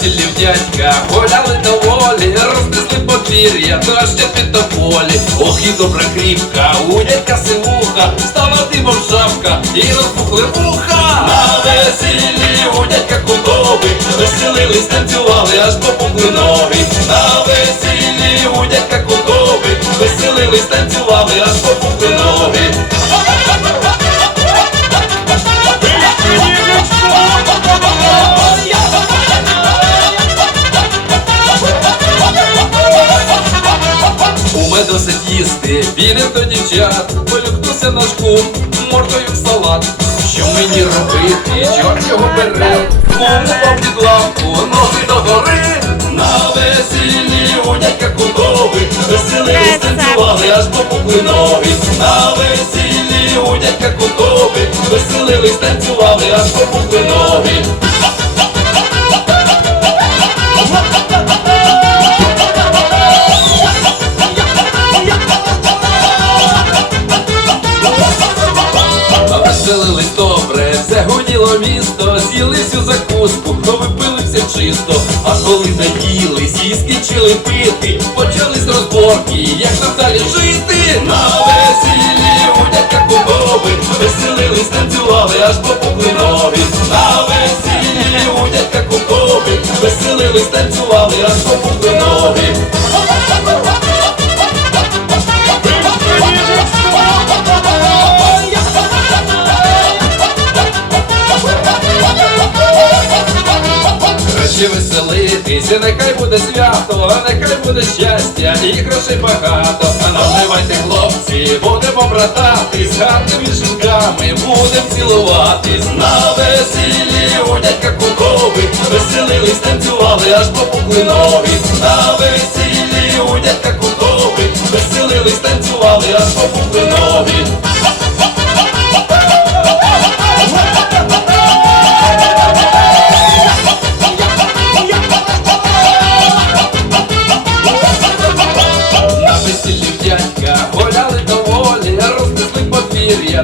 весіллі в дядька гуляли доволі, рознесли подвір'я, ще під тополі. Ох і добра кріпка, у дядька сивуха, стала димом шапка і розпухли вуха. На весіллі у дядька кудови, веселились, танцювали, аж попухли ноги. На весіллі у дядька кудови, веселились, танцювали, аж попухли ноги. Досить їсти, вірив до дівчат, полюбнувся наш кум, мордою в салат. Що мені робити, чорт його бере, кум упав під лавку, ноги догори. На весіллі у дядька кудови, веселились, танцювали, аж попухли ноги. На весіллі у дядька кудови, веселились, танцювали, аж попухли ноги. Гуділо з'їли всю закуску, то випили все чисто. А коли наїлись і скінчили пити, почались розборки, як нам далі жити. На весіллі у дядька Кубови, веселились, танцювали, аж попукли ноги. На весіллі у дядька Кубови, веселились, танцювали, аж попукли ноги. Краще веселитися, нехай буде свято, а нехай буде щастя, і грошей багато. А наливайте, хлопці, будемо брататись, гарними жінками будем цілуватись. На весіллі у дядька Кукови веселились, танцювали, аж попукли ноги. На весіллі у дядька Кукови веселились, танцювали, аж попукли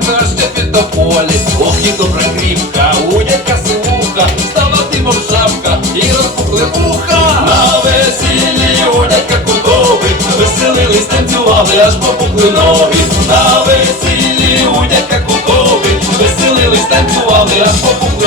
та ще під дополі. Ох і добра кріпка, у дядька сивуха, стала димом шапка і розпухли вуха. На весіллі у дядька кудови, веселились, танцювали, аж попухли ноги. На весіллі у дядька кудови, веселились, танцювали, аж попухли